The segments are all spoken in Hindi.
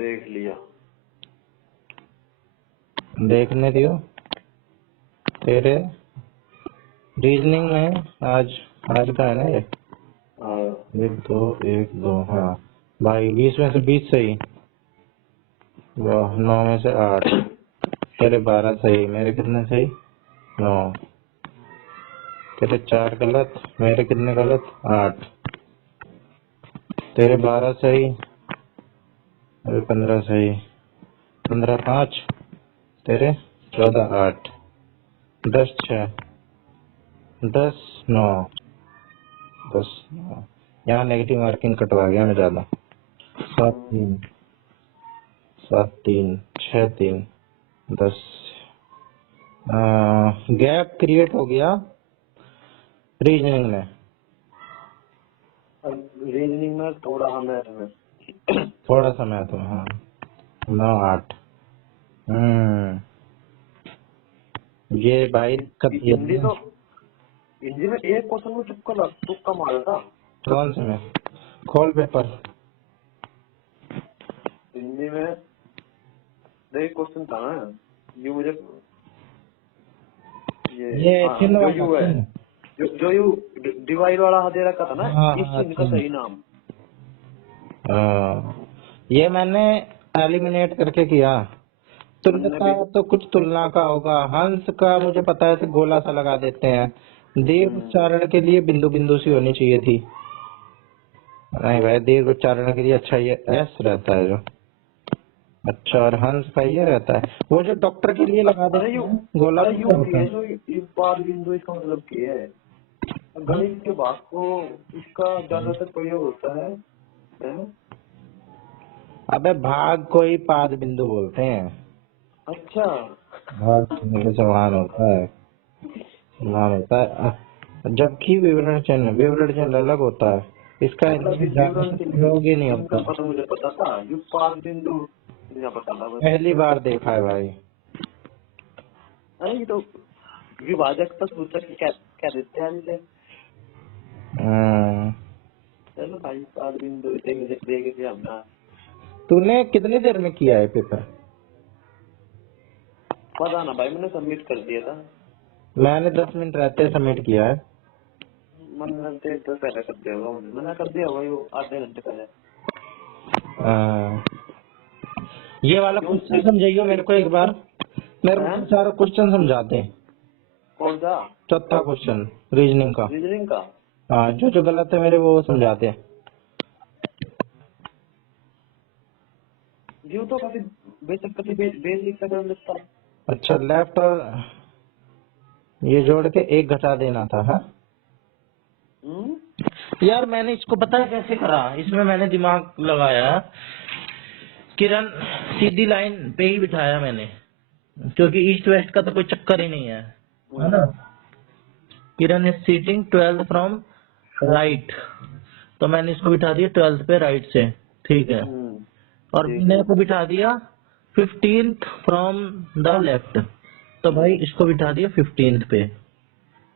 देख लिया। देखने दियो। तेरे रीजनिंग में आज आज का है ना ये। हाँ 1 2 1 2 हाँ भाई 20 में से 20 सही। वाह 9 में से 8। तेरे 12 सही, मेरे कितने सही? 9। तेरे 4 गलत, मेरे कितने गलत? 8। तेरे 12 सही, मेरे 15 सही। 15 5, तेरे 14 8। 10 6, 10 9, 10 9। यहाँ नेगेटिव मार्किंग कटवा गया मैं ज्यादा। 7 3, 7 3 6 3 10। गैप क्रिएट हो गया रीजनिंग में। रीजनिंग में थोड़ा हमें थोड़ा सा मैथ में हाँ 9 8। ये भाई दिक्कत ये हिंदी तो हिंदी में एक क्वेश्चन में तुक्का मारा था। कौन से में? खोल पेपर। हिंदी में एक क्वेश्चन था ना, यू मुझे ये हाँ, चिन्ह जो वाला यू है, चिन्ह। जो यू डिवाइड वाला दे रखा था ना, हाँ इस हाँ चिन्ह का सही नाम। ये मैंने एलिमिनेट करके किया। तुल्यता तो कुछ तुलना का होगा। हंस का मुझे पता है, गोला सा लगा देते हैं। दीर्घ उच्चारण के लिए बिंदु बिंदु सी होनी चाहिए थी। नहीं भाई, दीर्घ उच्चारण के लिए अच्छा ये एस रहता है जो। अच्छा, और हंस का ये रहता है वो जो डॉक्टर के लिए लगा देते हैं गोला। अरे यू होता है पाद बिंदु, इसका मतलब क्या है? गणित के भाग को इसका ज्यादातर प्रयोग होता है। अबे भाग को ही पाद बिंदु बोलते हैं। अच्छा, भाग के समान होता है, समान होता है। जबकि विवरण चिन्ह अलग होता है। इसका प्रयोग ही नहीं होता। पता मुझे पता था, यू पाद बिंदु मुझे पता था। पहली बार देखा है भाई। अरे ये तो विभाजक तो सोचा कि क्या देते हैं इसे। चलो भाई, पाद बिंदु देख हमने। तूने कितनी देर में किया है पेपर? पता ना भाई, मैंने सबमिट कर दिया था। मैंने 10 मिनट रहते सबमिट किया है। मैंने तो पहले कर दिया होगा, मैंने कर दिया होगा वो आधे घंटे पहले। ये वाला क्वेश्चन समझाइयो मेरे को एक बार। मेरे को सारा क्वेश्चन समझाते हैं। कौन सा? चौथा क्वेश्चन रीजनिंग का। रीजनिंग का? हाँ, जो जो गलत है मेरे वो समझाते हैं। जीव तो काफी बेसिक सा कर लेता है। अच्छा, लेफ्ट और ये जोड़ के एक घटा देना था। हाँ यार, मैंने इसको पता है कैसे करा। इसमें मैंने दिमाग लगाया। किरण सीधी लाइन पे ही बिठाया मैंने, क्योंकि ईस्ट वेस्ट का तो कोई चक्कर ही नहीं है ना। किरण इज सीटिंग 12 फ्रॉम राइट, तो मैंने इसको बिठा दिया 12 पे राइट से। ठीक है। और विनय को बिठा दिया 15th फ्रॉम द लेफ्ट, तो भाई इसको बिठा दिया 15th पे।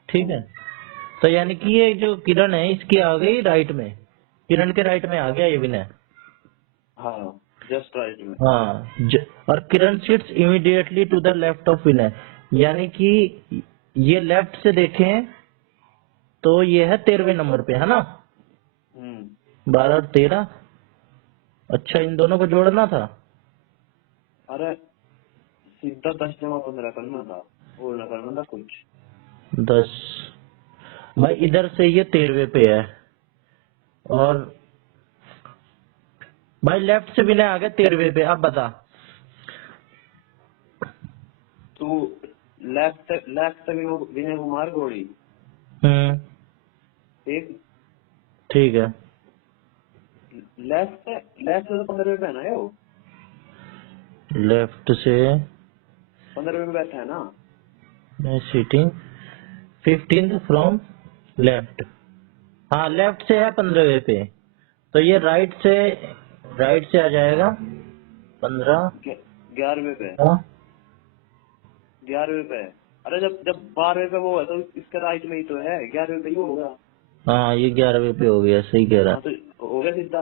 ठीक है। तो यानी कि ये जो किरण है इसकी आ गई राइट में, किरण के राइट में आ गया ये विनय। हाँ, जस्ट राइट में। हाँ, और Kiran sits immediately to the left of Vinay, यानी कि ये लेफ्ट से देखें तो ये है 13वें नंबर पे, है ना। 12 और 13। अच्छा, इन दोनों को जोड़ना था। अरे सीधा 10 जमा 15 करना था, और ना करना था कुछ। 10 भाई, इधर से ये 13वें पे है, और भाई लेफ्ट से विनय आ गया 13वें पे। अब बता तू लेफ्ट से विनय कुमार गोड़ी। ठीक है। लेफ्ट से तो 15वें पे है ना वो। लेफ्ट से 15वें पे बैठा है ना। मैं सीटिंग 15th फ्रॉम लेफ्ट। हाँ, लेफ्ट से है 15वें पे, तो ये राइट से आ जाएगा 15। 11वें पे। 11वें पे। अरे जब 12वें पे वो है तो इसके राइट में ही तो है, 11वें पे ही होगा। हाँ, ये 11वें पे हो गया, सही कह रहा। हाँ, तो हो गया सीधा।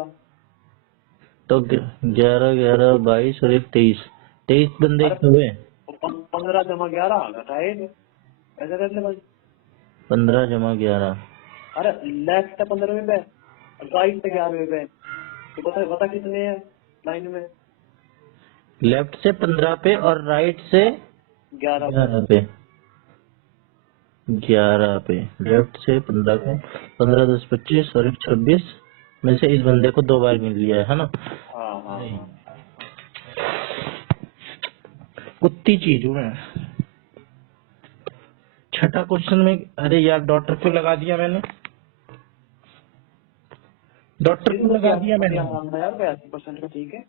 तो 11, 11, 22 और 23 बंदे अरे हुए। 15 जमा 11 घटाए ऐसा कर ले भाई। 15 जमा 11। अरे लेफ्ट से 15 में राइट से 11 में तो बता बता कितने हैं लाइन में। लेफ्ट से 15 पे और राइट से 11 11 पे। 11 पे लेफ्ट से 15 पे। 15, 10, 25 और 26 में से इस बंदे को 2 बार मिल लिया है ना। हाँ हाँ हाँ। कुत्ती चीज हूँ मैं। छठा क्वेश्चन में, अरे यार डॉक्टर क्यों लगा दिया मैंने, डॉक्टर क्यों लगा दिया मैंने। यार 82% का ठीक है।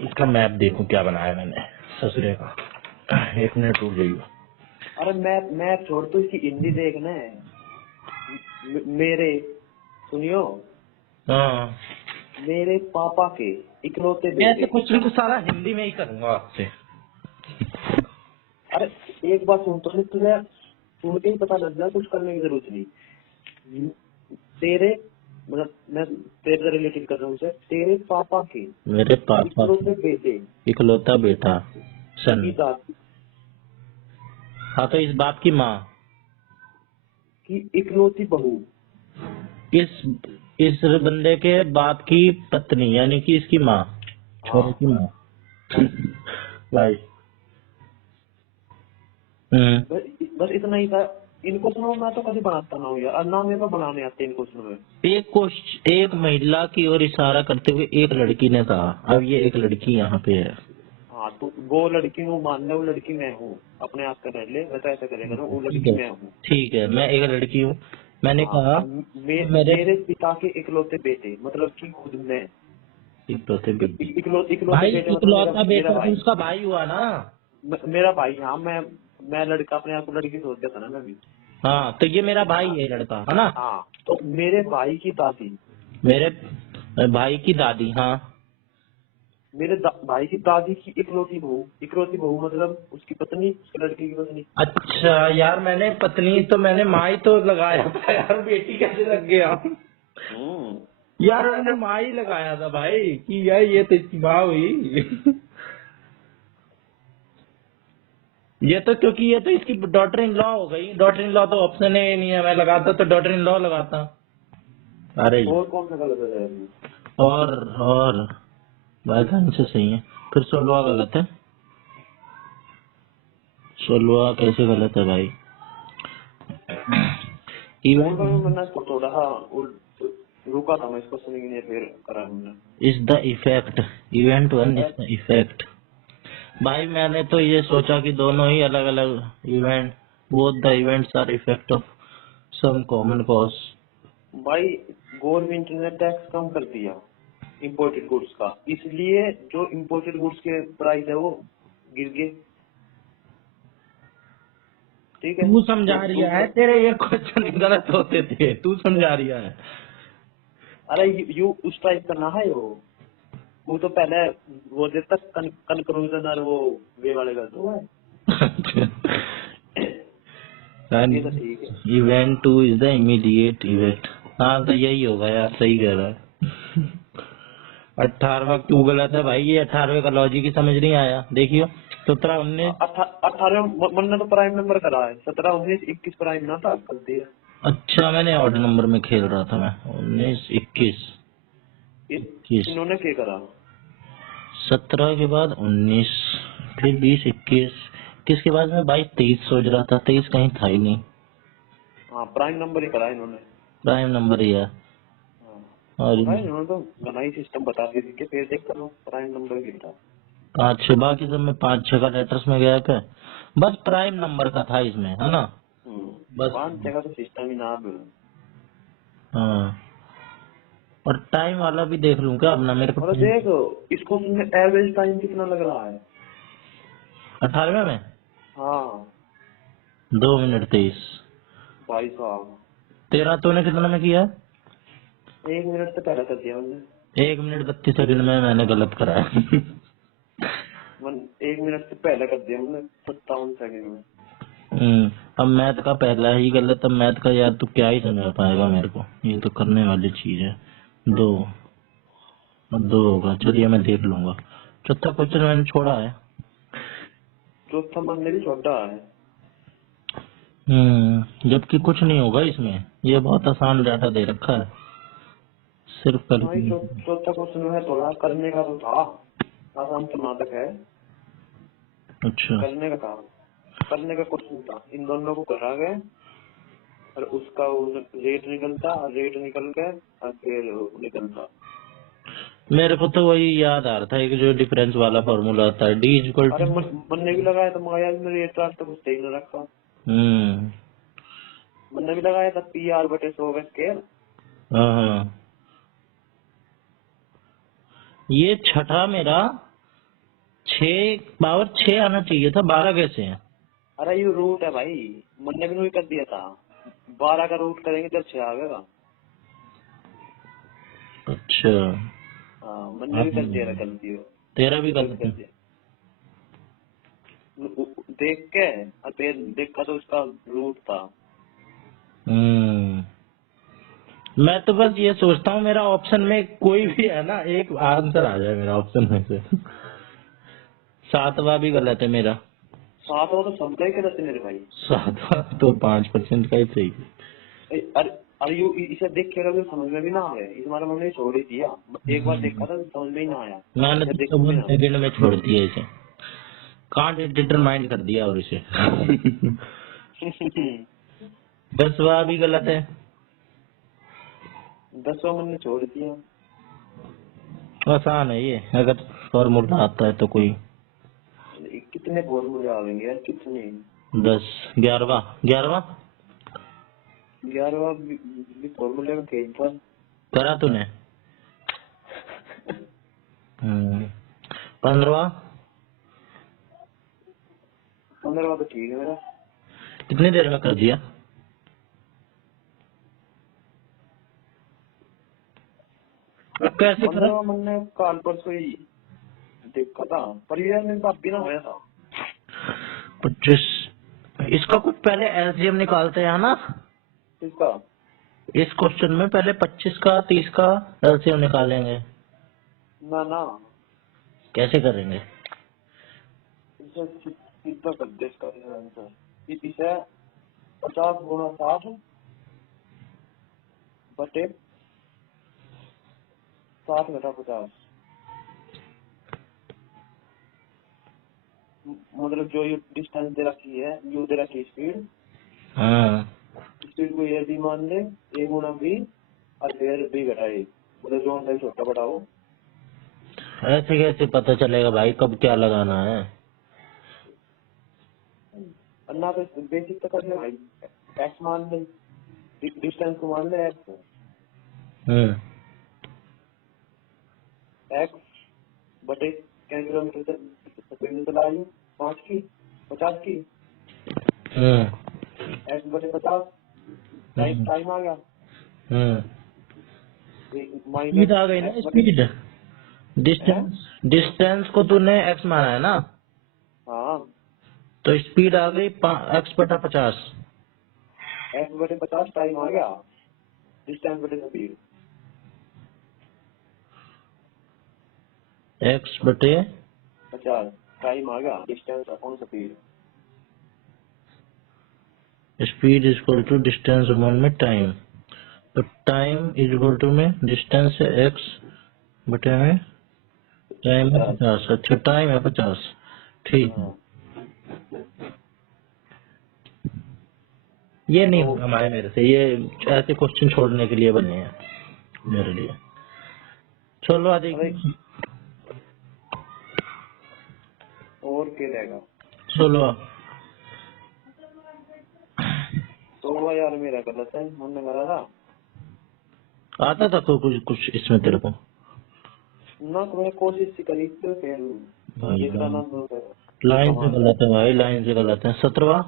इसका मैप देखो क्या बनाया मैंने ससुरे का। 1 मिनट रुक जाइए। अरे मैप छोड़ तो इसकी हिंदी देखना है। मेरे सुनियो, हाँ मेरे पापा के इकलौते ऐसे बेटे। कुछ भी तो सारा हिंदी में ही करूंगा आपसे। अरे एक बात सुन तो तुझे सुन के ही पता लग जाए, कुछ करने की जरूरत नहीं। तेरे मतलब मैं तेरे से रिलेटेड कर रहा हूँ सर। तेरे पापा के मेरे पापा इकलौते बेटे इकलौता बेटा सन। की दादी हाँ तो इस बाप की माँ, की इकलौती बहू, इस बंदे के बाप की पत्नी यानी कि इसकी माँ, छोरे की माँ। भाई बस इतना ही था। इनको सुनो, मैं तो कभी बनाता ना हूँ यार, और ना मेरे को बनाने आते इनको सुनो। एक महिला की ओर इशारा करते हुए एक लड़की ने कहा, अब ये एक लड़की यहाँ पे है। हाँ तो वो लड़की हूँ मान ले, वो लड़की मैं हूँ, अपने आप का कर ले, मैं तो ऐसा करेगा ना, वो ठीक लड़की है, मैं हूँ। ठीक है, मैं एक लड़की हूँ। मैंने हाँ कहा और मेरे मेरे पिता के इकलौते बेटे मतलब कि खुद मैं इकलौते बेटे। इकलौते भाई बेटे मतलब इकलौता मेरा बेटा तो भाई, उसका भाई हुआ ना। मेरा भाई। हाँ मैं लड़का, अपने आप को लड़की सोचता था ना मैं भी। हाँ तो ये मेरा भाई है लड़का, है ना। हाँ तो मेरे भाई की दादी, मेरे भाई की दादी, हाँ। मेरे भाई की दादी की इकलौती बहू मतलब उसकी पत्नी, उसकी लड़की की पत्नी। अच्छा यार, मैंने पत्नी तो मैंने माँ ही तो लगाया था यार, बेटी कैसे लग गया। यार मैंने माँ ही लगाया था भाई कि यार ये तो इसकी माँ हुई। ये तो क्योंकि ये तो इसकी डॉटर इन लॉ हो गई। डॉटर इन लॉ तो ऑप्शन ही नहीं है, मैं लगाता तो डॉटर इन लॉ लगाता। अरे और कौन सा गलत है? और राजधानी से सही है। फिर 16वां गलत है। 16वां कैसे गलत है भाई। मैंने इसको थोड़ा रुका था मैं इसको सुनने, फिर करा हमने। Is the effect, event 1 is the effect. भाई मैंने तो ये सोचा कि दोनों ही अलग अलग event, both the events are effect of some common cause. भाई गवर्नमेंट ने टैक्स कम कर दिया इम्पोर्टेड गुड्स का, इसलिए जो इम्पोर्टेड गुड्स के प्राइस है वो गिर गए। ठीक है तू समझा तो रिया है, दूसरा, तेरे ये क्वेश्चन गलत होते थे, तू समझा रिया है। अरे यू उस टाइप का ना है वो तो पहले वो देता कंक्लूजन और वो वे वाले का तो है। ये तो ठीक है। Event 2 is the immediate event. हाँ तो यही होगा यार, सही कह रहा है। 18वां क्यों गलत है भाई, ये 18वें का लॉजिक ही समझ नहीं आया। देखियो 17, 19। 18 मन ने तो प्राइम नंबर करा है, 17, 19, 21 प्राइम ना था कर दिया। अच्छा मैंने ऑड नंबर में खेल रहा था मैं। 19, 21, 21, इन्होंने क्या करा? 17 के बाद 19, फिर 20, 21, 21 के बाद मैं 22, 23 सोच रहा था। 23 कहीं था ही नहीं। हाँ प्राइम नंबर ही करा इन्होंने। प्राइम नंबर ही है। हाँ और भाई इन्होंने तो घना ही सिस्टम बता दिया कि फिर देख करो प्राइम नंबर की था। 5-6 बाकी सब में 5-6 का लेटर्स में गया पे, बस प्राइम नंबर का था इसमें, है ना। बस 5 जगह तो सिस्टम ही ना। हाँ, और टाइम वाला भी देख लूं क्या अपना, मेरे को और देख इसको एवरेज टाइम कितना लग रहा है 18वें में हाँ 2 मिनट 23। भाई साहब। तेरा तूने कितना में किया। 1 मिनट से पहले कर दिया मैंने। 1 मिनट 32 सेकंड में मैंने गलत करा है। 1 मिनट से पहले कर दिया मैंने 57 सेकंड में। अब मैथ का पहला ही गलत, अब मैथ का यार तू क्या ही समझा पाएगा मेरे को, ये तो करने वाली चीज है। दो, अब दो होगा, चलिए मैं देख लूंगा। चौथा क्वेश्चन मैंने छोड़ा है। चौथा मैंने भी छोटा है। जबकि कुछ नहीं होगा इसमें, ये बहुत आसान डाटा दे रखा है, सिर्फ कर। हाँ, चौथा क्वेश्चन है थोड़ा करने का तो था, आसान तो नाटक है। अच्छा, करने का था, करने का क्वेश्चन था, इन दोनों को करा गया और उसका रेट निकलता, रेट निकल के और फिर निकलता। मेरे को तो वही याद आ रहा था, एक जो डिफरेंस वाला फॉर्मूला आता है, डी इक्वल अरे टू। मन ने भी लगाया था मगर यार मेरे रेट तो कुछ सही नहीं रखा। मैंने भी लगाया था PR/100 का स्केल। हाँ, ये छठा मेरा 6 आना चाहिए था, 12 कैसे है? अरे ये रूट है भाई, मैंने भी वही कर दिया था, 12 का रूट करेंगे जब 6 आएगा। अच्छा, हाँ, मैंने भी कर दिया था गलती, तेरा भी कर गलत है। दिया देख के, और फिर देखा तो उसका रूट था। मैं तो बस ये सोचता हूँ मेरा ऑप्शन में कोई भी है ना, एक आंसर आ जाए मेरा ऑप्शन में से। सातवां भी गलत है मेरा। साथ हो तो समझा ही कहते मेरे भाई। सातवां तो 5% का ही सही है। अरे यू इसे देख के कभी समझ में भी ना आया, इस बार मैंने छोड़ ही दिया, एक बार देखा था समझ में ही ना आया। मैंने जब तो देखूं भी ना। सेकंड में छोड़ दिया इसे, कांट डिटरमाइंड कर दिया और इसे। 10वां भी गलत है। 10वां मैंने छोड़ दिया। आसान है ये, अगर फॉर्मूला आता है तो कोई। कितने फॉर्मूले आवेंगे यार, कितने। 10, 11वां 11वां 11वां भी फॉर्मूले में कहीं पर करा तूने। 15वां 15वां तो ठीक है मेरा। कितनी देर में कर दिया? कैसे करा? 15वां मैंने काल परसों ही देखा था, पर यार मेरे पास भी ना होया था। 25, इसका कुछ पहले एलसीएम निकालते हैं ना, इसका इस क्वेश्चन में पहले 25 का 30 का एलसीएम निकालेंगे। ना ना, कैसे करेंगे? इसे सीधा कर दे इसका आंसर। इसे 50 गुणा 60 बटे 60 घटा 50, मतलब जो ये डिस्टेंस दे रखी है, यू दे रखी स्पीड, हाँ, स्पीड को ये भी मान ले, A गुणा B और फिर B घटा A, मतलब जो अंदर छोटा बड़ा हो। ऐसे कैसे पता चलेगा भाई कब क्या लगाना है? और ना तो बेसिक तो कर ले भाई, x मान ले, डिस्टेंस को मान ले x, x बटे क्या किलोमीटर से चला रही 5 की 50 की, x बटे 50, टाइम आ गया, स्पीड आ गई ना, x बटे स्पीड। डिस्टेंस को तूने एक्स माना है ना, हाँ, तो स्पीड आ गई x/50। x बटे 50 टाइम आ गया, डिस्टेंस बटे स्पीड, x/50 टाइम आ गया, distance upon speed. Speed is equal to distance upon में टाइम, तो टाइम इज इक्वल टू में डिस्टेंस है x बटे में टाइम है 50। अच्छा, टाइम है 50, ठीक है। ये नहीं होगा हमारे मेरे से, ये ऐसे क्वेश्चन छोड़ने के लिए बने हैं मेरे लिए। चलो आदि, और क्या रहेगा? चलो। तो यार मेरा गलत है, मैंने करा था आता था तो कुछ कुछ इसमें तेरे को? ना, तो मैंने कोशिश ही करी तो फिर दूसरा ना लाइन से गलत है भाई, लाइन से गलत है। 17वां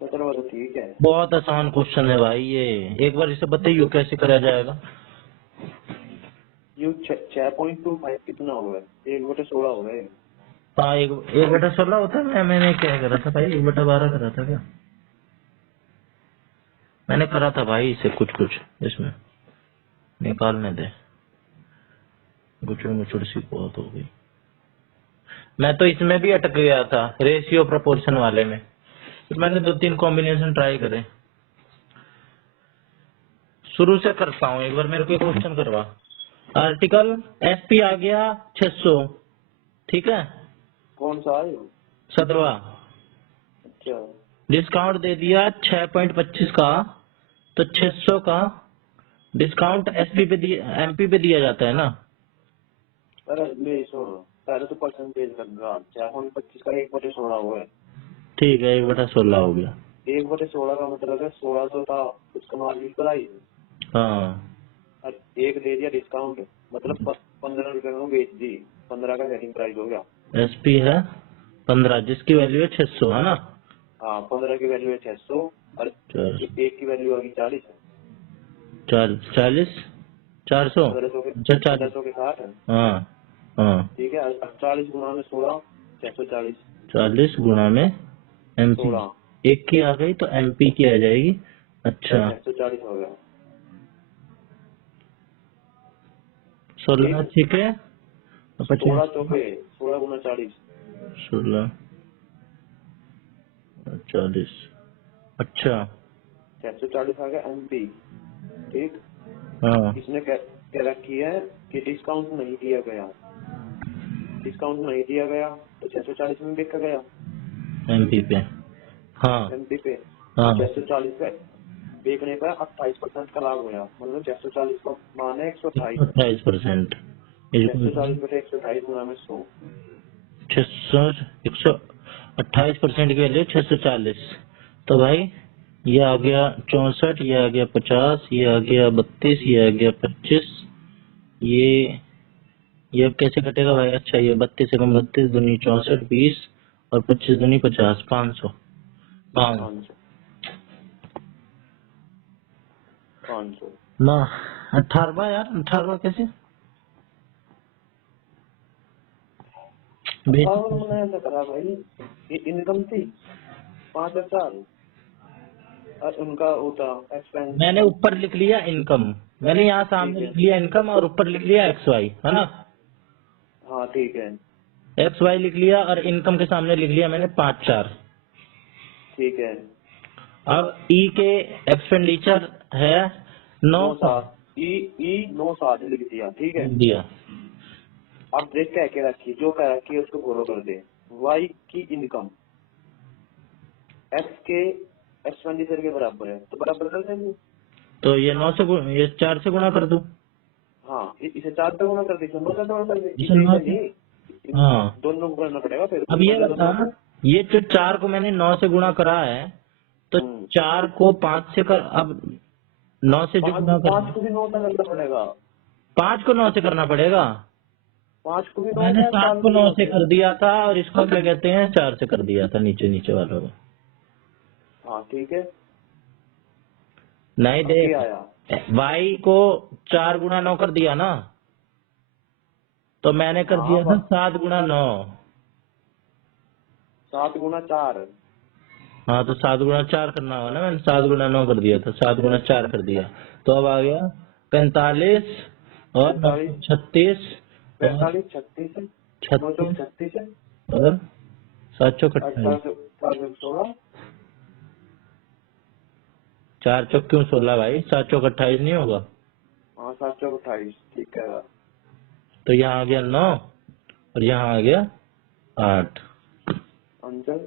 17वां तो ठीक है। बहुत आसान क्वेश्चन है भाई ये, एक बार इसे बताइए कैसे करा जाएगा। यू 6.25 कितना हो गया? 1/16 हो गए। हाँ, 1/16 होता है। मैंने क्या करा था भाई, 1/12 करा था क्या? मैंने करा था भाई इसे कुछ कुछ, इसमें निकालने दे, गुचड़ मुचड़ सी बहुत हो गई। मैं तो इसमें भी अटक गया था, रेशियो प्रोपोर्शन वाले में। फिर मैंने 2-3 कॉम्बिनेशन ट्राई करे। शुरू से करता हूँ, एक बार मेरे को क्वेश्चन करवा। आर्टिकल एसपी आ गया 600, ठीक है, कौन सा है? 17। अच्छा, डिस्काउंट दे दिया 6.25 का, तो 600 का डिस्काउंट एसपी पे दिया, एमपी पे दिया जाता है ना। अरे मेरी सुनो, पहले तो परसेंटेज करना। 6.25 का 1/16 हुआ है। ठीक है, 1/16 हो गया। 1/16 का मतलब है 1600 था उसका मार्जिन प्राइस, हाँ, और एक दे दिया डिस्काउंट, मतलब 15 रुपए में बेच दी, 15 का सेटिंग प्राइस हो गया। एसपी है 15, जिसकी वैल्यू है 600, है ना। हाँ, 15 की वैल्यू है 600 और चार एक की वैल्यू आ गई 40। 40, 400, 1500 के अच्छा 40। 1500 के 60 है। हाँ हाँ, ठीक है, 40 गुना में 16, 640, 40 गुना में एमपी, 16, एक की आ गई तो एमपी की आ जाएगी। अच्छा, 640 हो गया। 16, ठीक, ठीक है, 16 25, चौके 16 गुना 40, 16, 40, अच्छा। 640 आ गया एमपी। ठीक, हाँ, इसने कह रखी है कि डिस्काउंट नहीं दिया गया, डिस्काउंट नहीं दिया गया तो 640 में बिक गया एमपी पे, हाँ एमपी पे। हाँ, 640 पे बेचने पर 28% का लाभ होगा, मतलब 640 का मान है 128, 28%, 640 बटे 128 गुना में 100। 600, 128% की वैल्यू 640। तो भाई ये आ गया 64, ये आ गया 50, ये आ गया 32, ये आ गया 25, ये अब कैसे कटेगा भाई? अच्छा, ये 32 से कम 32 दूनी 64, 20 और 25 दूनी 50, 500। हाँ 500, 500। ना, 18वां यार, 18वां कैसे बेच? और मैंने ऐसा करा भाई, ये इनकम थी 5000 और उनका होता एक्सपेंस। मैंने ऊपर लिख लिया इनकम, मैंने यहाँ ठीक सामने है, लिख लिया इनकम और ऊपर लिख लिया एक्स वाई, है ना। हाँ ठीक है, एक्स वाई लिख लिया और इनकम के सामने लिख लिया मैंने 5-4। ठीक है। अब ई के एक्सपेंडिचर है 9 97 ई 97 लिख दिया। ठीक है, लिख दिया। अब देख कह के रखी, जो कह रखी है उसको फॉलो कर दे। वाई की इनकम एक्स के एक्सपेंडिचर के बराबर है, तो बराबर कर देंगे। तो ये 9 से ये 4 से गुणा कर दूं। हाँ, इसे 4 पे गुना कर दे, 9 से गुना कर दे, इसे इसे 9 इसे से, नहीं, हाँ। दोनों को करना पड़ेगा फिर। अब ये बता, ये जो 4 को मैंने 9 से गुणा करा है, तो 4 को 5 से कर, अब 9 से जो गुणा कर, 5 को भी 9 से करना पड़ेगा, 5 को 9 से करना पड़ेगा। 5 को भी 9 मैंने से, 7 4 को को भी 9 9 से से। कर दिया था और इसको क्या कहते हैं 4 से कर दिया था, नीचे नीचे वालों को। हाँ ठीक है, नहीं अब देख, क्या आया? वाई को 4 गुणा 9 कर दिया ना, तो मैंने कर हाँ, दिया था 7 गुणा 9। 7 गुना 4, हाँ, तो 7 गुणा 4 करना होगा ना, मैंने 7 गुणा 9 कर दिया था, 7 गुणा 4 कर दिया, तो अब आ गया 45 और 45, 36 और 45, 36 है, 9 चौक 36 36 है, और 7 चौक 28, 4 चौक 16, 4 चौक क्यों 16 भाई, 7 चौक 28 नहीं होगा? हाँ 7 चौक 28, ठीक है। तो यहाँ आ गया 9 और यहाँ आ गया 8। आंसर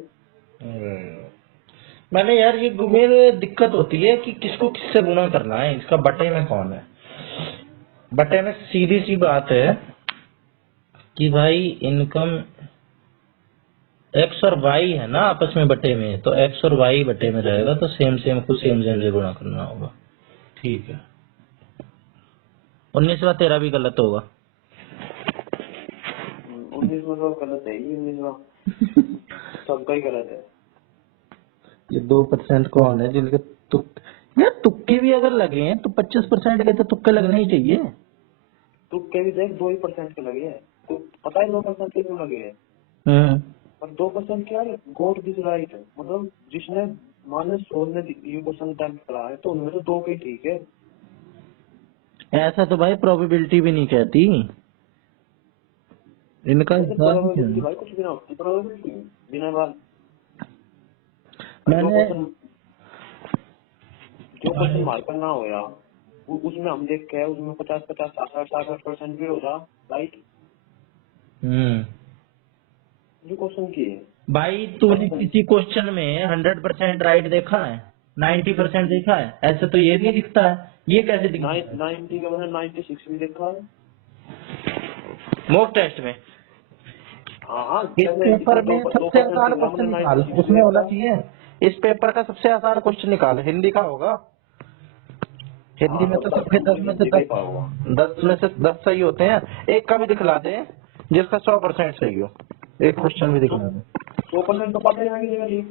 मैंने यार ये मेरे दिक्कत होती है कि किसको किससे गुणा करना है, इसका बटे में कौन है। बटे में सीधी सी बात है कि भाई इनकम एक्स और वाई है ना आपस में बटे में, तो एक्स और वाई बटे में रहेगा, तो सेम सेम को सेम सेम से गुणा करना होगा। ठीक है, 19वां तेरा भी गलत होगा। 19 में गलत है, 19 सबका ही गलत है। ये 2% कौन है जिनके तुक, यार तुक्के भी अगर लगे हैं तो 25% के तो तुक्के लगने ही चाहिए। तू के भी देख 2% के लगे है, तो पता है 2% के क्यों लगे है? हम्म, और 2% क्या है, गॉड दिस राइट, मतलब जिसने मान लो 100 ने ये क्वेश्चन अटेम्प्ट करा है तो उनमें तो 2 के ठीक है। ऐसा तो भाई प्रोबेबिलिटी भी नहीं कहती, इनका ऐसे हिसाब ही प्रोबेबिलिटी है। भाई कुछ भी ना होती, प्रोबेबिलिटी बिना बात। जो मैंने क्वेश्चन मार्क करना हो या उसमें हम देख के है, उसमें 50-50 60-60% भी होगा राइट जो क्वेश्चन की है। भाई तूने किसी क्वेश्चन में 100% राइट देखा है, 90% देखा है? ऐसे तो ये भी दिखता है, ये कैसे दिखता है? 90 का मैंने 96 भी देखा है। मॉक टेस्ट में हाँ हाँ इस पेपर में सबसे आसान क्वेश्चन निकाल, 96 उसमें होना देखा। चाहिए इस पेपर का सबसे आसान क्वेश्चन निकाल, हिंदी का होगा। हिंदी हाँ में तब तो तक सबके 10 में से हिंदी का ही 10, पाऊंगा। 10 में से 10 सही होते हैं। एक का भी दिखला दे जिसका 100% सही हो, एक क्वेश्चन भी दिखला दे। 100% तो पता ही नहीं।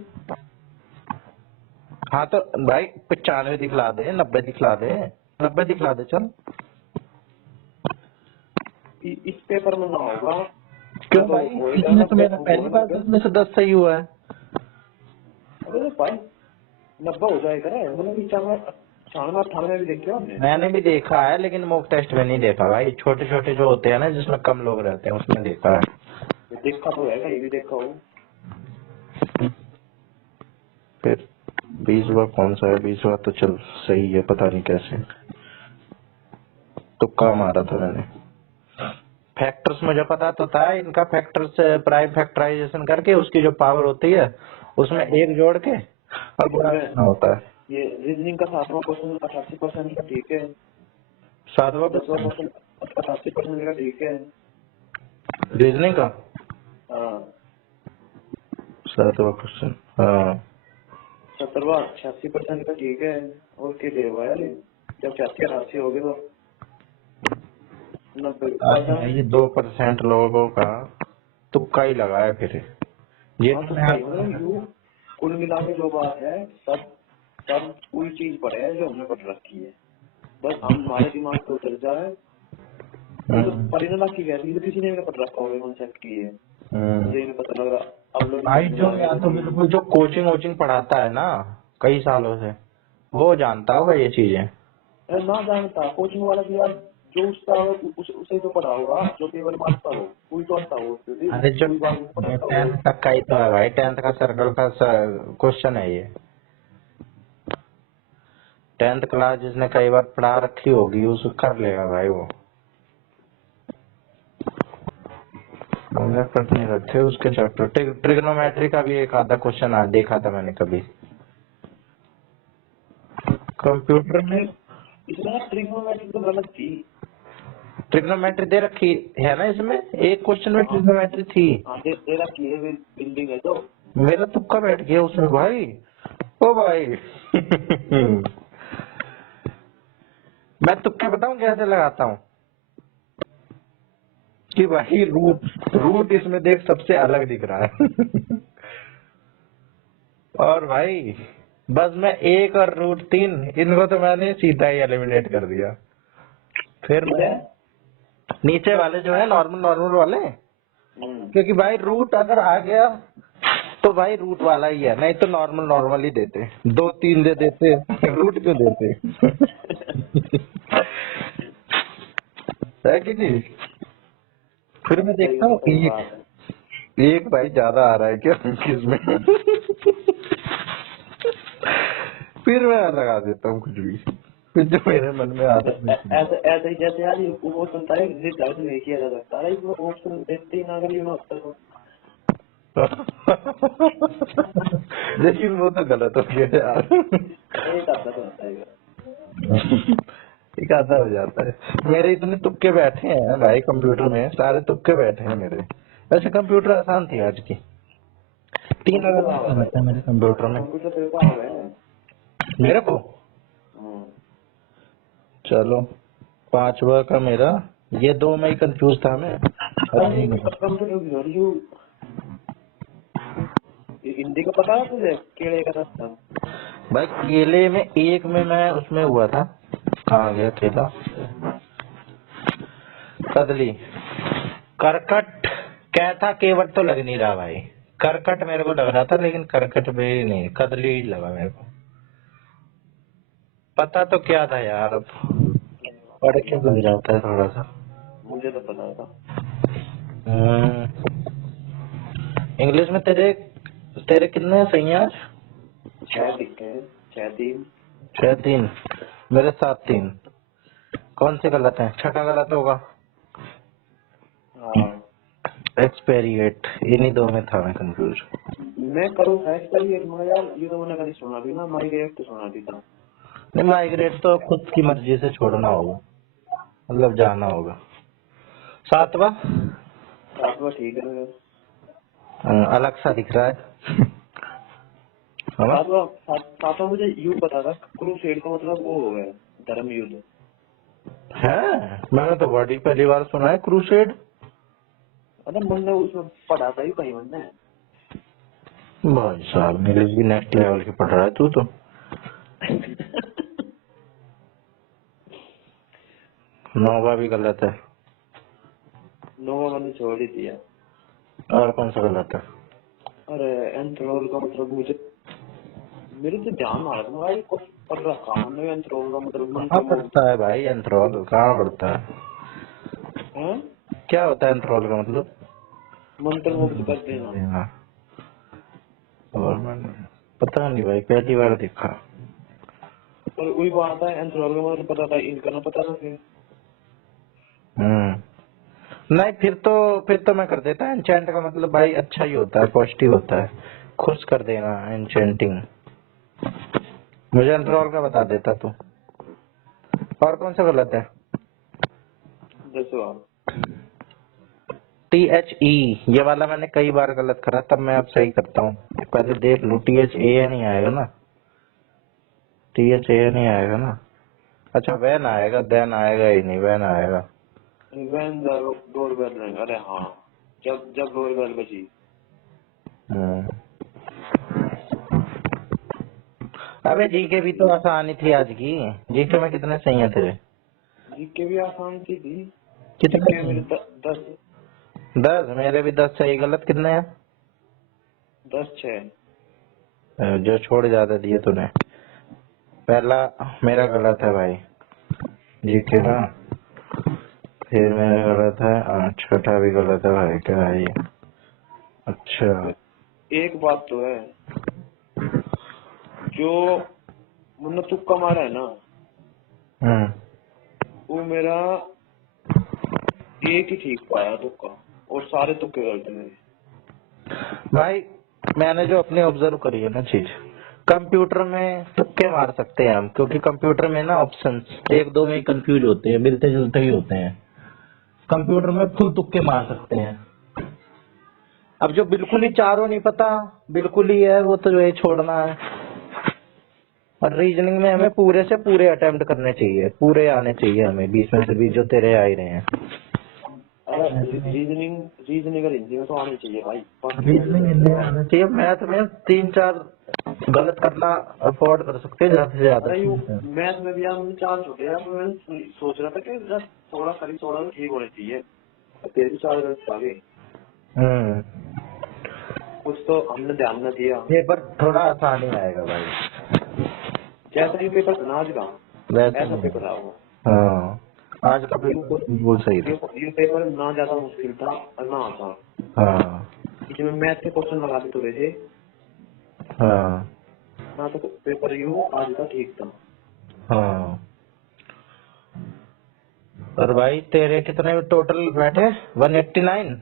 हाँ तो भाई 95 दिखला दे, 90 दिखला दे, 90 दिखला दे चल। इस पेपर में ना होगा क्यों तो भाई, होएगा इसमें ना तो मेरा पहली बार 10 में से 10 सही हुआ है। अरे भाई 90 हो जाएगा ना, मतलब कि 98 भी देखे हमने। मैंने भी देखा है लेकिन मॉक टेस्ट में नहीं देखा भाई, छोटे छोटे जो होते हैं ना जिसमें कम लोग रहते हैं उसमें देखा है। देखा तो है, ये भी देखा हो। फिर 20वां कौन सा है? 20वां तो चल सही है, पता नहीं कैसे तुक्का मारा था मैंने। फैक्टर्स मुझे पता तो था इनका, फैक्टर्स प्राइम फैक्टराइजेशन करके उसकी जो पावर होती है उसमें एक जोड़ के और गुणा करना होता है। ये रीजनिंग का 7वां क्वेश्चन 88% का ठीक है। 7वां 10वां क्वेश्चन 88% का ठीक है। रीजनिंग का हाँ 7वां क्वेश्चन, हाँ 17वां 86% का ठीक है। और क्या देगा यार, जब 86-88 हो गए तो 90। ये 2% लोगों का तुक्का ही लगा है फिर ये। हाँ तो सही मतलब यू कुल मिला के जो बात है सब सब कोई चीज पढ़े है जो हमने पढ़ रखी है, बस हम हमारे दिमाग को चल जाए। ये तो परिणाम की कहती है, तो किसी ने भी पढ़ रखा होगा कॉन्सेप्ट की है, मुझे नहीं पता लग रहा। अब लोग भाई जो या तो बिल्कुल जो कोचिंग वोचिंग पढ़ाता है ना कई सालों से, वो जानता होगा ये चीजें। ना जानता कोचिंग वाला भी यार, जो उसका उसे तो पढ़ा होगा, जो केवल मास्टर हो कोई तो आता हो उससे भी, अरे जो कोई बात नहीं पढ़ाता हो। 10th तक का ही तो है भाई, 10th का सर्कल का क्वेश्चन है ये। 10th क्लास जिसने कई बार पढ़ा रखी होगी उस कर लेगा भाई वो। पढ़ नहीं रखे उसके चैप्टर। ट्रिग्नोमेट्री का भी एक आधा क्वेश्चन देखा था मैंने कभी कंप्यूटर में। इसमें ट्रिग्नोमेट्री तो गलत थी। ट्रिग्नोमेट्री दे रखी है ना इसमें, एक क्वेश्चन में ट्रिग्नोमेट्री थी। हाँ दे रखी है बिल्डिंग है तो। मेरा तुक्का बैठ गया उसमें भाई, ओ भाई मैं तुक्के बताऊं कैसे लगाता हूँ कि भाई रूट रूट इसमें देख सबसे अलग दिख रहा है और भाई बस मैं 1 और √3 इनको तो मैंने सीधा ही एलिमिनेट कर दिया। फिर मैं नीचे वाले जो है नॉर्मल नॉर्मल वाले, क्योंकि भाई रूट अगर आ गया तो भाई रूट वाला ही है, नहीं तो नॉर्मल नॉर्मल ही देते, 2-3 दे देते, रूट क्यों देते है कि नहीं। फिर मैं देखता हूँ एक भाई ज्यादा आ रहा है क्या किसमें फिर मैं लगा देता हूँ कुछ भी, फिर जो मेरे मन में आता है। ऐसे ही जैसे यार वो सुनता है निर्धारित नहीं किया जा सकता है, इसमें ऑप्शन देखते ही ना अगर ये होता तो। लेकिन वो तो गलत हो गया यार एक आता तो होता है। एक आधा हो जाता है। मेरे इतने तुक्के बैठे हैं भाई कंप्यूटर में, सारे तुक्के बैठे हैं मेरे। वैसे कंप्यूटर आसान थी आज की, 3 अगर बैठे हैं मेरे कंप्यूटर में। कंप्यूटर पेपर आ गए मेरे को चलो 5वां का मेरा, ये 2 में ही कंफ्यूज था मैं। कंप्यूटर हिंदी का पता है तुझे, केले का रास्ता। भाई केले में एक में मैं उसमें हुआ था, कहाँ गया केला, कदली करकट कहता केवट तो लग नहीं रहा भाई, करकट मेरे को लग रहा था, लेकिन करकट भी नहीं, कदली ही लगा मेरे को। पता तो क्या था यार, अब पढ़ के लग जाता है थोड़ा सा। मुझे तो पता था। इंग्लिश में तेरे तेरे कितने सही हैं आज? 6 दिखते हैं, 6-3। 6-3, मेरे 7-3। कौन से गलत हैं? छठा गलत होगा। हाँ, एक्सपेरिएट, इन्हीं दो में था मैं कंफ्यूज। मैं करूँ एक्सपेरिमेंट मगर यार ये तो मैंने कभी सुना भी ना, माइग्रेट तो सुना भी था। नहीं, माइग्रेट तो खुद की मर्जी से छोड़ना होगा, मतलब जाना होगा। 7वां? 7वां ठीक है। अलग सा दिख रहा है। है ना? 7वां मुझे यूं पता था, क्रूसेड का मतलब वो हो गया धर्म युद्ध। है, मैंने तो बड़ी पहली बार सुना है क्रूसेड। मतलब मैंने उसमें पढ़ा था ही कहीं मैंने। भाई साहब, मेरे भी नेक्स्ट लेवल की पढ़ रहा है तू तो। 9वां भी गलत है। 9वां मैंने छोड़ ही दिया। और कौन सा गलत है? अरे एंथ्रोल का मतलब मुझे, मेरे तो ध्यान आ रहा था भाई, कुछ पढ़ रखा हमने एंथ्रोल का मतलब कहाँ मंत्र मुग्ध पड़ता है भाई एंथ्रोल, कहाँ पड़ता है? है, क्या होता है एंथ्रोल का मतलब? मंत्र मुग्ध कर देना। हाँ, और मैंने पता नहीं भाई, पहली बार देखा। और वही बात है, एंथ्रोल का मतलब पता था, इनका ना पता था फिर। नहीं, फिर तो मैं कर देता। एंचेंट का मतलब भाई अच्छा ही होता है, पॉजिटिव होता है, खुश कर देना, एंचेंटिंग। मुझे एंथ्रोल का बता देता तू। और कौन सा गलत है? 10वां। THE, ये वाला मैंने कई बार गलत करा, तब मैं अब सही करता हूँ। पहले देख लूँ, THA नहीं आएगा ना? THA नहीं आएगा ना? अच्छा, वैन आएगा, देन आएगा ही नहीं, वैन आएगा। वैन डोर बेल, अरे हाँ, जब जब डोर बेल बजी। हम्म। अबे जीके भी तो आसान ही थी आज की। जीके में कितने सही है तेरे? जीके भी आसान थी थी। कितने जीके सही मेरे हैं? 10। 10, मेरे भी 10 सही। गलत कितने हैं? 10-6। जो छोड़ ज्यादा दिए तूने। पहला मेरा गलत है भाई, जीके का। फिर मेरा गलत है, छठा भी गलत है भाई, क्या है ये? अच्छा। एक बात तो है, जो मैंने तुक्का मारा है ना, हम्म। वो मेरा एक ही ठीक पाया तुक्का, और सारे तुक्के गलत मेरे। भाई मैंने जो अपनी ऑब्जर्व करी है ना चीज, कंप्यूटर में तुक्के मार सकते हैं हम, क्योंकि कंप्यूटर में ना ऑप्शंस एक दो में ही कंफ्यूज होते हैं, मिलते जुलते ही होते हैं। कंप्यूटर में फुल तुक्के मार सकते हैं। अब जो बिल्कुल ही चारों नहीं पता, बिल्कुल ही है, वो तो जो है छोड़ना है। और रीजनिंग में हमें पूरे से पूरे अटेम्प्ट करने चाहिए, पूरे आने चाहिए हमें, 20 में से 20 जो तेरे आ ही रहे हैं। अरे रीजनिंग रीजनिंग और हिंदी में तो आनी चाहिए भाई, बाकी तो रीजनिंग मैथ हिंदी में तो आना चाहिए, मैथ में 3-4 गलत करना अफोर्ड कर सकते हैं ज्यादा से ज्यादा। अरे यू मैथ में भी यार मैंने 4 छूटे यार, मैं सोच रहा था कि बस थोड़ा खाली थोड़ा तो ठीक होने चाहिए, फिर भी 4 गलत आ गए। हम्म। कुछ तो हमने ध्यान न दिया। पेपर थोड़ा आसान ही आएगा भाई, जैसा ये पेपर था ना आज का, वैसे ऐसा नहीं। पेपर था वो। हाँ, आज का यूं पेपर को- बिल्कुल सही था। ये पेपर ना ज्यादा मुश्किल था और ना आसान। हाँ इसमें मैथ के क्वेश्चन लगा के थोड़े थे हाँ ना, तो पेपर यूं आज का ठीक था। हाँ। और भाई तेरे कितने टोटल बैठे? 189।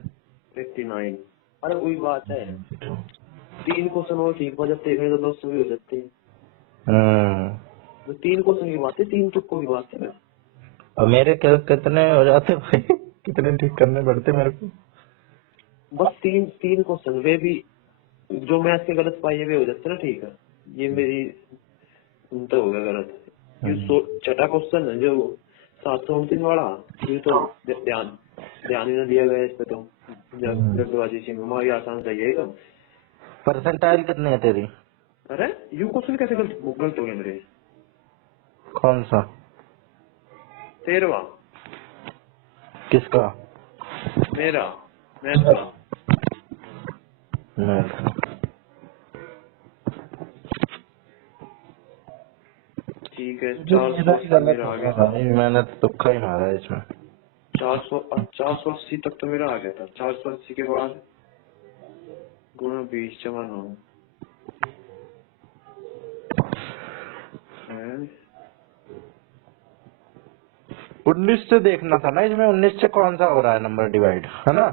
59। अरे वही बात है, 3 क्वेश्चन और ठीक हो जाते हैं तो 200 भी हो जाते हैं। हम्म। तो 3 क्वेश्चन की बात है, 3 तुक्कों की बात है। और मेरे कितने हो जाते भाई? कितने ठीक करने पड़ते मेरे को? बस 3 क्वेश्चन वे भी जो मैथ के गलत पाए वे हो जाते ना ठीक है। ये मेरी तो हो गया गलत। ये छठा क्वेश्चन है जो 729 वाला, ये तो ध्यान ध्यान ही ना दिया गया इस पे तो, जब जल्दबाजी से हमारी आसान सही है एकदम। परसेंटाइल कितनी है तेरी? अरे यू क्वेश्चन कैसे गलत गलत हो गए मेरे? कौन सा? 13वां किसका? मेरा मैथ का। ठीक है, जो 480 मेरा आ गया। भाई मैंने तो तुक्का ही मारा है इसमें। 480 तक तो मेरा आ गया था। 480 के बाद गुणा 20 जमा 9 है। 19 से देखना था ना इसमें, 19 से कौन सा हो रहा है नंबर डिवाइड, है ना?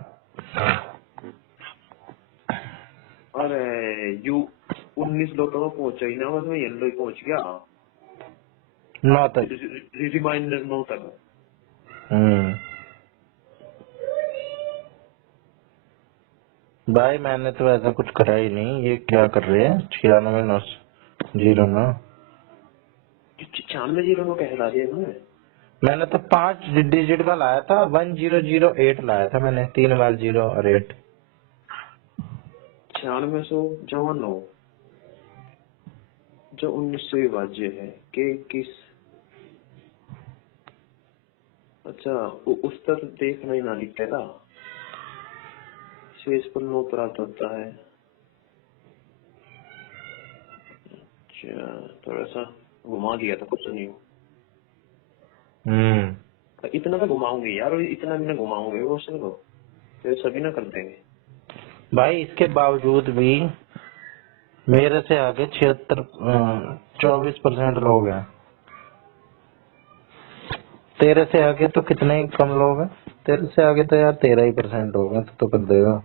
अरे यू 19 लोटो में पहुंचा ही ना, बस मैं येलो ही पहुंच गया। 9 तक। रिमाइंडर 9 तक। भाई मैंने तो ऐसा कुछ करा ही नहीं, ये क्या कर रहे हैं? 96,909। 96 कैसे ला दिया इन्होंने? मैंने तो 5 डिजिट का लाया था, 1008 लाया था मैंने, 3 बार 0 और 8। 9600 जमा 9 जो 19 से विभाज्य है के किस। अच्छा, उस तक देखना ही ना लिखेगा, शेष पर 9 प्राप्त होता है। अच्छा, थोड़ा सा घुमा दिया था, कुछ नहीं। इतना तो घुमाऊंगे यार, इतना भी ना घुमाऊंगे क्वेश्चन को, फिर सभी ना कर देंगे। भाई इसके बावजूद भी मेरे से आगे 24% लोग हैं। तेरे से आगे तो कितने ही कम लोग हैं। तेरे से आगे तो यार 13% लोग हैं, तो कर देगा।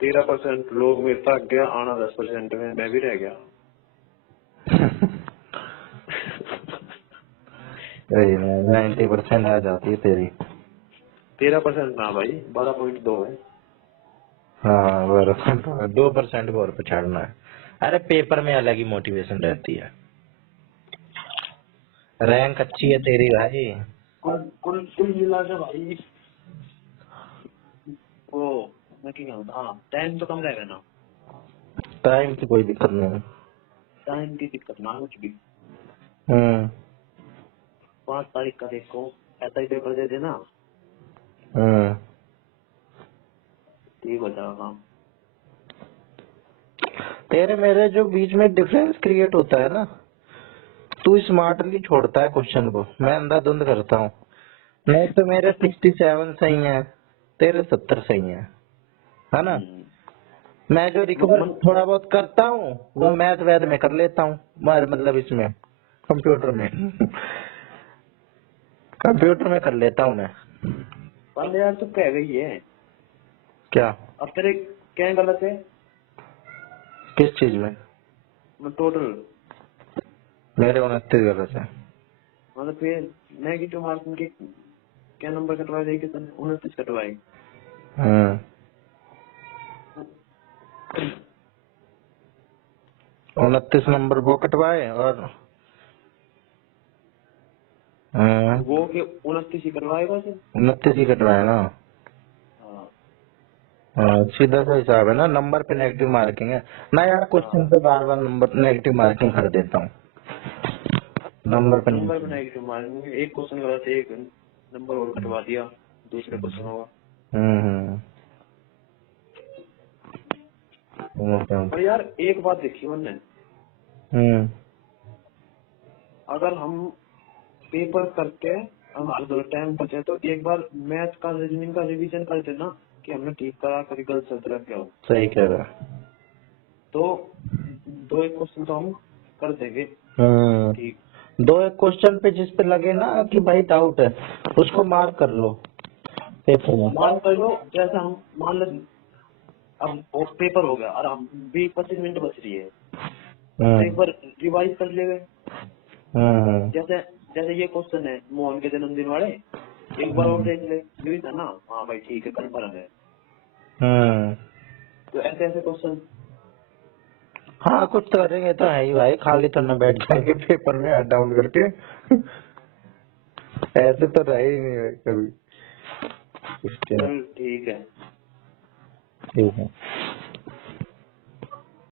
13% लोग मेरे तक गया, आना 10% में मैं भी रह गया। 90% आ जाती है तेरी। 13% ना भाई, 12.2 है। हाँ 2% को और पछाड़ना है। अरे पेपर में अलग ही मोटिवेशन रहती है। रैंक अच्छी है तेरी भाई। कुल कुल कुल मिला के भाई वो मैं क्या कहूँ, हाँ टाइम तो कम रहेगा ना। टाइम की कोई दिक्कत नहीं। टाइम की दिक्कत ना कुछ भी। 5 तारीख का देखो, ऐसा ही पेपर दे देना, ठीक हो जाएगा काम। तेरे मेरे जो बीच में डिफरेंस क्रिएट होता है ना, तू स्मार्टली छोड़ता है क्वेश्चन को, मैं अंधाधुंध करता हूँ। नहीं तो मेरे 67 सही है, तेरे 70 सही है ना? मैं जो रिकवर थोड़ा बहुत करता हूँ वो मैथ वैथ में कर लेता हूँ, मतलब इसमें कंप्यूटर में कंप्यूटर में कर लेता हूँ मैं। पर यार तू कह गई है क्या? अब तेरे क्या गलत है? किस चीज में? टोटल मेरे 29 गलत है। मतलब फिर नेगेटिव मार्किंग के क्या नंबर कटवाए जाएगी? तुमने 29 कटवाए। 29 नंबर वो कटवाए और वो के 29 ही करवाएगा सिर्फ। 29 ही कटवाए ना। सीधा सा हिसाब है ना, नंबर पे नेगेटिव मार्किंग है ना यार। क्वेश्चन पे बार बार नंबर नेगेटिव मार्किंग कर देता हूँ। नंबर पे नेगेटिव मार्किंग, एक क्वेश्चन गलत है, एक नंबर और कटवा दिया, दूसरे क्वेश्चन होगा। और यार एक बात देखी मैंने, अगर हम पेपर करके हमारे टाइम बचे तो एक बार मैथ का रीजनिंग का रिवीजन कर देना कि हमने ठीक करा, कभी गलत शब्द रख गया हो। सही कह रहा। तो 2-1 क्वेश्चन तो हम कर देंगे। ठीक, 2-1 क्वेश्चन पे जिस पे लगे ना कि भाई डाउट है, उसको मार्क कर लो पेपर में। मार्क कर लो। जैसे हम मान लो अब पेपर हो गया और हम 20-25 मिनट बच रही है, तो एक बार रिवाइज कर लेंगे। जैसे जैसे ये क्वेश्चन है मोहन के जन्मदिन वाले, एक बार और देख ले, यही था ना? हाँ भाई ठीक है, कंफर्म है। तो ऐसे ऐसे क्वेश्चन हाँ कुछ तो करेंगे तो है ही भाई, खाली तो न बैठ जाएंगे पेपर में हेड डाउन करके। ऐसे तो रहे ही नहीं भाई कभी। चल ठीक है। ठीक है।